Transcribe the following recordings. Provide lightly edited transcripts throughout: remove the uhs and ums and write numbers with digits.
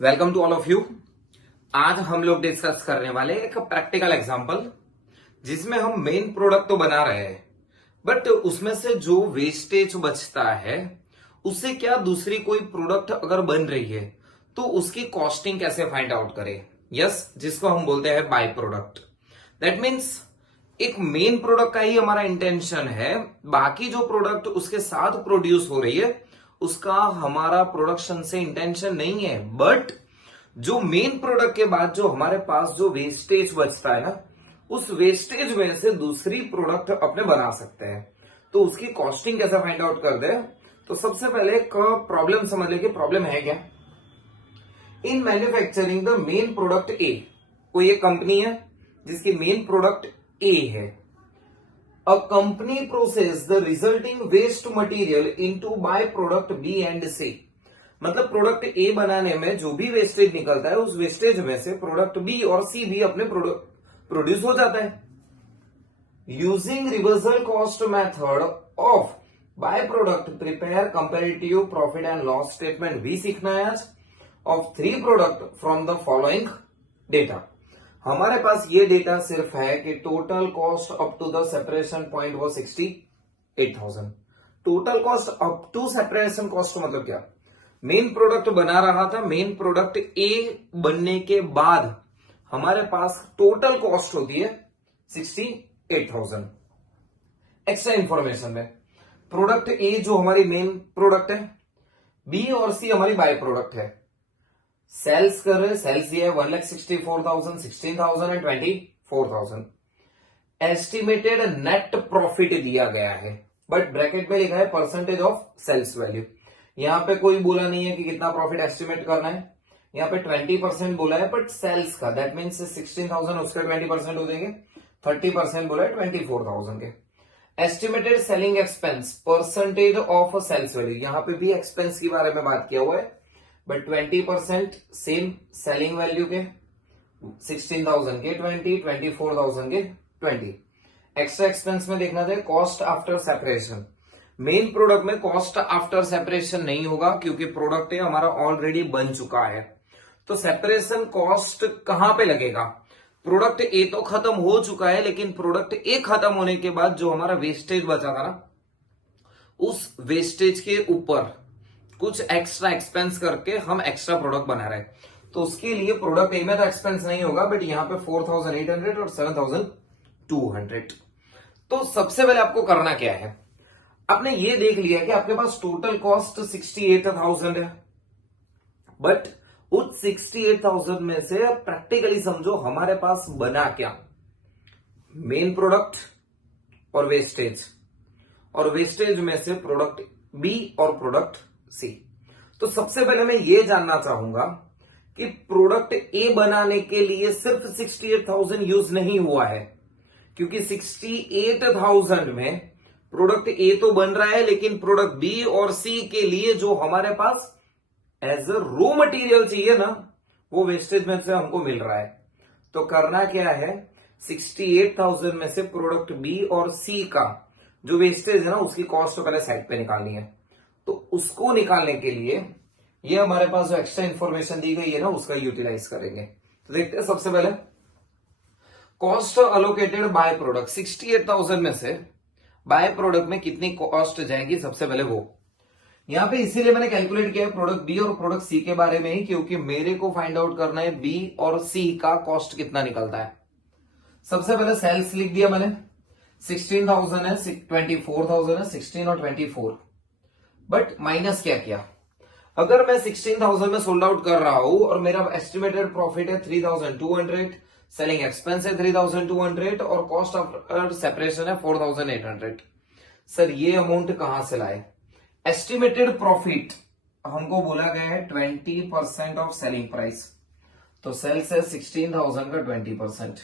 Welcome to all of you. आज हम लोग डिस्कस करने वाले एक प्रैक्टिकल एग्जांपल जिसमें हम मेन प्रोडक्ट तो बना रहे हैं, बट उसमें से जो वेस्टेज बचता है उससे क्या दूसरी कोई प्रोडक्ट अगर बन रही है तो उसकी कॉस्टिंग कैसे फाइंड आउट करें। यस, जिसको हम बोलते हैं बाय प्रोडक्ट। दैट मीन्स एक मेन प्रोडक्ट का ही हमारा इंटेंशन है, बाकी जो प्रोडक्ट उसके साथ प्रोड्यूस हो रही है उसका हमारा प्रोडक्शन से इंटेंशन नहीं है। बट जो मेन प्रोडक्ट के बाद जो हमारे पास जो वेस्टेज बचता है ना, उस वेस्टेज में से दूसरी प्रोडक्ट अपने बना सकते हैं। तो उसकी कॉस्टिंग कैसे फाइंड आउट कर दे, तो सबसे पहले एक प्रॉब्लम समझ ले कि प्रॉब्लम है क्या। In manufacturing the main product A, कोई एक कंपनी है जिसकी मेन प्रोडक्ट ए है। Uh company process the resulting waste material into by product B and C. मतलब प्रोडक्ट ए बनाने में जो भी वेस्टेज निकलता है उस वेस्टेज में से प्रोडक्ट बी और सी भी अपने प्रोड्यूस हो जाता है। Using reversal cost method of by product prepare comparative profit and loss statement भी सीखना है आज, of 3 product from the following data. हमारे पास ये डेटा सिर्फ है कि total cost up to the separation point वो 68,000। Total cost up to separation cost मतलब क्या, मेन प्रोडक्ट बना रहा था, मेन प्रोडक्ट ए बनने के बाद हमारे पास टोटल कॉस्ट होती है 68,000। एक्स्ट्रा इंफॉर्मेशन में प्रोडक्ट ए जो हमारी मेन प्रोडक्ट है, बी और सी हमारी बाय प्रोडक्ट है। सेल्स कर रहे, सेल्स दिया है 1,64,000, 16,000 एंड 24,000। एस्टिमेटेड नेट प्रॉफिट दिया गया है, बट ब्रैकेट में लिखा है परसेंटेज ऑफ सेल्स वैल्यू। यहां पे कोई बोला नहीं है कि कितना प्रॉफिट एस्टिमेट करना है, यहाँ पे 20% बोला है, बट सेल्स का, दैट मीन्स 16,000 उसके 20% हो जाएंगे, 30% बोला है 24,000 के। Estimated selling expense percentage of sales value, यहां पे भी एक्सपेंस के बारे में बात किया हुआ है, बट 20% सेम सेलिंग वैल्यू के, 16,000 के 20, 24,000 के 20। एक्स्ट्रा एक्सपेंस में देखना चाहिए cost after separation. Main product में कॉस्ट आफ्टर सेपरेशन नहीं होगा क्योंकि प्रोडक्ट हमारा ऑलरेडी बन चुका है। तो सेपरेशन कॉस्ट कहां पे लगेगा, प्रोडक्ट ए तो खत्म हो चुका है, लेकिन प्रोडक्ट ए खत्म होने के बाद जो हमारा वेस्टेज बचा था ना, उस वेस्टेज के ऊपर कुछ एक्स्ट्रा एक्सपेंस करके हम एक्स्ट्रा प्रोडक्ट बना रहे हैं। तो उसके लिए प्रोडक्ट ए में तो एक्सपेंस नहीं होगा, बट यहां पे 4,800 और 7,200। तो सबसे पहले आपको करना क्या है, आपने ये देख लिया कि आपके पास टोटल कॉस्ट 68,000 है, बट उस 68,000 में से प्रैक्टिकली समझो हमारे पास बना क्या, मेन प्रोडक्ट और वेस्टेज, और वेस्टेज में से प्रोडक्ट बी और प्रोडक्ट सी। तो सबसे पहले मैं ये जानना चाहूंगा कि प्रोडक्ट ए बनाने के लिए सिर्फ 68,000 यूज नहीं हुआ है, क्योंकि 68,000 में प्रोडक्ट ए तो बन रहा है, लेकिन प्रोडक्ट बी और सी के लिए जो हमारे पास एज अ रॉ मटेरियल चाहिए ना, वो वेस्टेज में से हमको मिल रहा है। तो करना क्या है, 68,000 में से प्रोडक्ट बी और सी का जो वेस्टेज है ना, उसकी कॉस्ट तो पहले साइड पे निकालनी है। तो उसको निकालने के लिए ये हमारे पास जो एक्स्ट्रा इंफॉर्मेशन दी गई है ना, उसका यूटिलाइज करेंगे। तो देखते हैं सबसे पहले कॉस्ट अलोकेटेड बाय प्रोडक्ट। 68,000 में से बाय प्रोडक्ट में कितनी कॉस्ट जाएगी, सबसे पहले वो यहां पे इसीलिए मैंने कैलकुलेट किया है प्रोडक्ट बी और प्रोडक्ट सी के बारे में ही, क्योंकि मेरे को फाइंड आउट करना है बी और सी का कॉस्ट कितना निकलता है। सबसे पहले सेल्स लिख दिया मैंने, 16,000 है, 24,000 है, 16 और 24, बट माइनस क्या किया, अगर मैं 16,000 में सोल्ड आउट कर रहा हूं और मेरा एस्टिमेटेड प्रॉफिट है 3,200, सेलिंग एक्सपेंस है 3,200 और कॉस्ट आफ्टर सेपरेशन है 4,800। सर ये अमाउंट कहां से लाए, एस्टिमेटेड प्रॉफिट हमको बोला गया है 20% ऑफ सेलिंग प्राइस, तो सेल्स है 16,000 का 20%,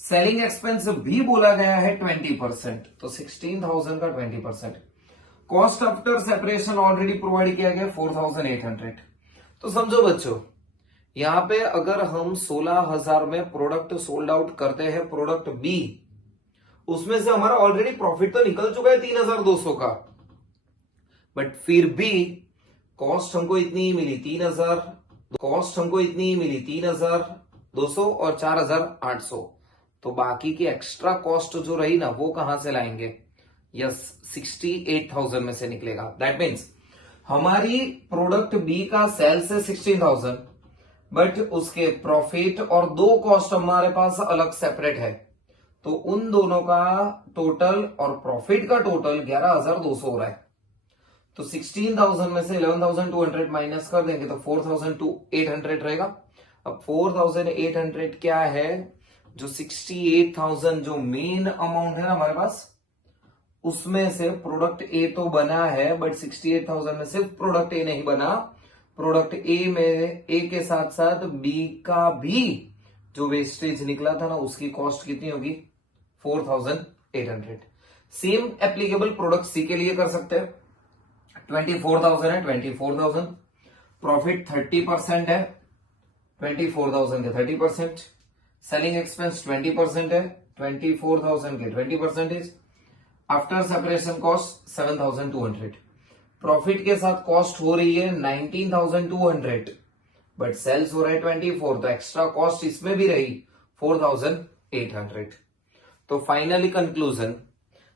सेलिंग एक्सपेंस भी बोला गया है 20%, तो 16,000 का 20%, cost after separation already provide किया गया 4,800। तो समझो बच्चों, यहां पे अगर हम 16,000 में प्रोडक्ट सोल्ड आउट करते हैं प्रोडक्ट बी, उसमें से हमारा ऑलरेडी प्रॉफिट तो निकल चुका है 3,200 का, बट फिर भी कॉस्ट हमको इतनी ही मिली 3,000 कॉस्ट हमको इतनी ही मिली 3,200 और 4,800। तो बाकी की एक्स्ट्रा कॉस्ट जो रही ना वो कहां से लाएंगे? यस, 68,000 में से निकलेगा। दैट मीन्स हमारी प्रोडक्ट बी का सेल्स है 16,000, बट उसके प्रॉफिट और दो कॉस्ट हमारे पास अलग सेपरेट है, तो उन दोनों का टोटल और प्रॉफिट का टोटल 11,200 हो रहा है। तो 16,000 में से 11,200 माइनस कर देंगे तो 4,800 रहेगा। अब 4,800 क्या है? जो 68,000 जो मेन अमाउंट है ना हमारे पास, उसमें से प्रोडक्ट ए तो बना है, बट 68,000 में सिर्फ प्रोडक्ट ए नहीं बना, प्रोडक्ट ए में ए के साथ साथ बी का भी जो वेस्टेज निकला था ना उसकी कॉस्ट कितनी होगी? 4,800। सेम एप्लीकेबल प्रोडक्ट सी के लिए कर सकते हैं। 24,000 है, 24,000 प्रॉफिट 30% है, 24,000 के 30%। सेलिंग एक्सपेंस 20% है, 24,000 के 20%। After separation cost 7,200। प्रॉफिट के साथ कॉस्ट हो रही है 19,200, बट सेल्स हो रहा है 24, तो एक्स्ट्रा कॉस्ट इसमें भी रही 4,800। तो फाइनली कंक्लूजन,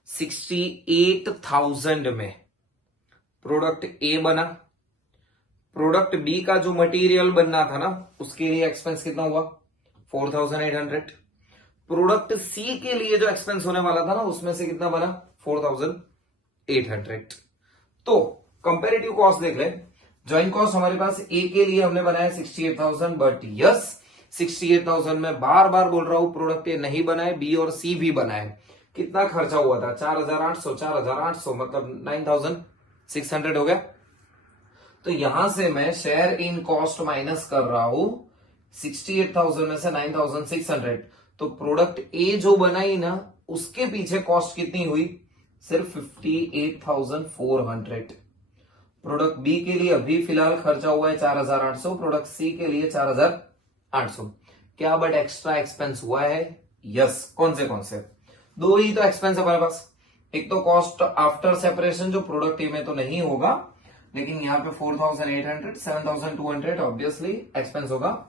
68,000 में प्रोडक्ट ए बना, प्रोडक्ट बी का जो मटेरियल बनना था ना उसके लिए एक्सपेंस कितना हुआ? 4,800। प्रोडक्ट सी के लिए जो एक्सपेंस होने वाला था ना उसमें से कितना बना? 4,800। तो कंपेरेटिव कॉस्ट देख ले। ज्वाइंट कॉस्ट हमारे पास ए के लिए हमने बनाया 68,000, बट यस 68,000 में बार बार बोल रहा हूं प्रोडक्ट ए नहीं बनाए, बी और सी भी बनाए। कितना खर्चा हुआ था? 4,800, 4,800 मतलब 9,600 हो गया। तो यहां से मैं शेयर इन कॉस्ट माइनस कर रहा हूं 68,000 में से 9,600। तो प्रोडक्ट ए जो बनाई ना उसके पीछे कॉस्ट कितनी हुई? सिर्फ 58,400। प्रोडक्ट बी के लिए अभी फिलहाल खर्चा हुआ है 4,800, प्रोडक्ट सी के लिए 4,800। क्या बट एक्स्ट्रा एक्सपेंस हुआ है? यस। कौन से? दो ही तो एक्सपेंस है हमारे पास। एक तो कॉस्ट आफ्टर सेपरेशन जो प्रोडक्ट ए में तो नहीं होगा, लेकिन यहाँ पे 4,800, 7,200 ऑब्वियसली एक्सपेंस होगा।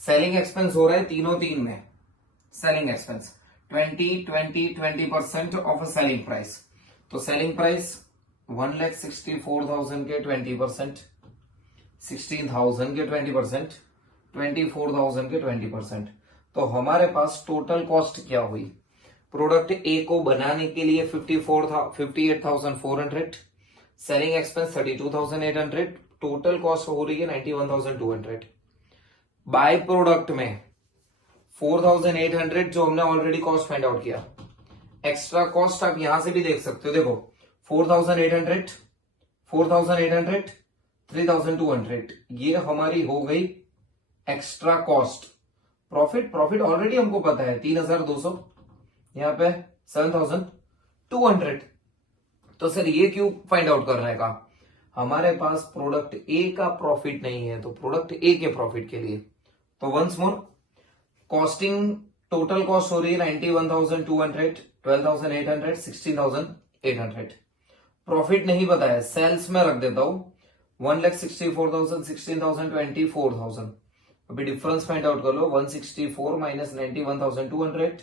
सेलिंग एक्सपेंस हो रहा है तीन में। Selling expense 20% of selling price. तो सेलिंग प्राइस 1,64,000 के 20%, 16,000 के 20%, 24,000 के 20%। तो हमारे पास टोटल कॉस्ट क्या हुई? प्रोडक्ट ए को बनाने के लिए 58,400, सेलिंग एक्सपेंस 32,800, टोटल कॉस्ट हो रही है 91,200। बाय प्रोडक्ट में 4,800 जो हमने ऑलरेडी कॉस्ट फाइंड आउट किया। एक्स्ट्रा कॉस्ट आप यहां से भी देख सकते हो, देखो 4,800, 4,800, 3,200, ये हमारी हो गई एक्स्ट्रा कॉस्ट। प्रॉफिट ऑलरेडी हमको पता है 3,200, यहां पे 7,200। तो सर ये क्यों फाइंड आउट कर रहे का? हमारे पास प्रोडक्ट ए का प्रॉफिट नहीं है, तो प्रोडक्ट ए के प्रॉफिट के लिए तो once more costing total cost हो रही है 91,200, 12,800, 16,800। प्रॉफिट नहीं बताया, सेल्स में रख देता हूं 1,64,000, 16,000, 24,000। अभी डिफरेंस फाइंड आउट कर लो। 164 माइनस 91,200,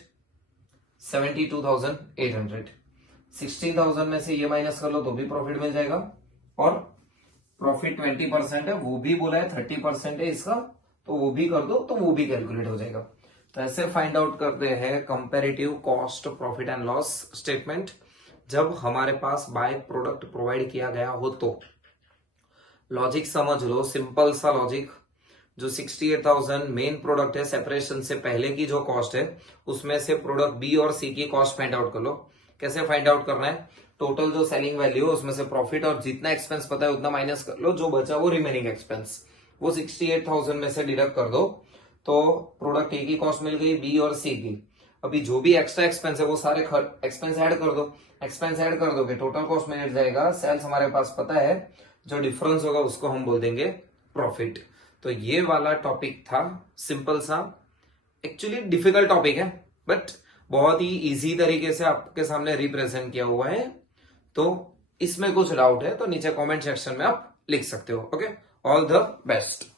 72,800। 16,000 में से ये माइनस कर लो तो भी प्रॉफिट मिल जाएगा, और प्रॉफिट 20% है, वो भी बोला है 30% है इसका, तो वो भी कर दो तो वो भी कैलकुलेट हो जाएगा। तो ऐसे फाइंड आउट करते हैं comparative cost profit and loss statement जब हमारे पास बाय प्रोडक्ट प्रोवाइड किया गया हो। तो लॉजिक समझ लो, सिंपल सा लॉजिक। जो 68,000 मेन प्रोडक्ट है, सेपरेशन से पहले की जो कॉस्ट है उसमें से प्रोडक्ट बी और सी की कॉस्ट फाइंड आउट कर लो। कैसे फाइंड आउट करना है? टोटल जो सेलिंग वैल्यू है उसमें से प्रॉफिट और जितना एक्सपेंस पता है उतना माइनस कर लो, जो बचा वो रिमेनिंग एक्सपेंस, वो 68,000 में से डिडक्ट कर दो। तो प्रोडक्ट ए की कॉस्ट मिल गई, बी और सी की। अभी जो भी एक्स्ट्रा एक्सपेंस है वो सारे एक्सपेंस ऐड कर दो। एक्सपेंस ऐड कर दोगे टोटल कॉस्ट मिल जाएगा। सेल्स हमारे पास पता है, जो डिफरेंस होगा उसको हम बोल देंगे प्रॉफिट। तो ये वाला टॉपिक था, सिंपल सा। एक्चुअली डिफिकल्ट टॉपिक है, बट बहुत ही इजी तरीके से आपके सामने रिप्रेजेंट किया हुआ है। तो इसमें कुछ डाउट है तो नीचे कमेंट सेक्शन में आप लिख सकते हो। Okay, all the best.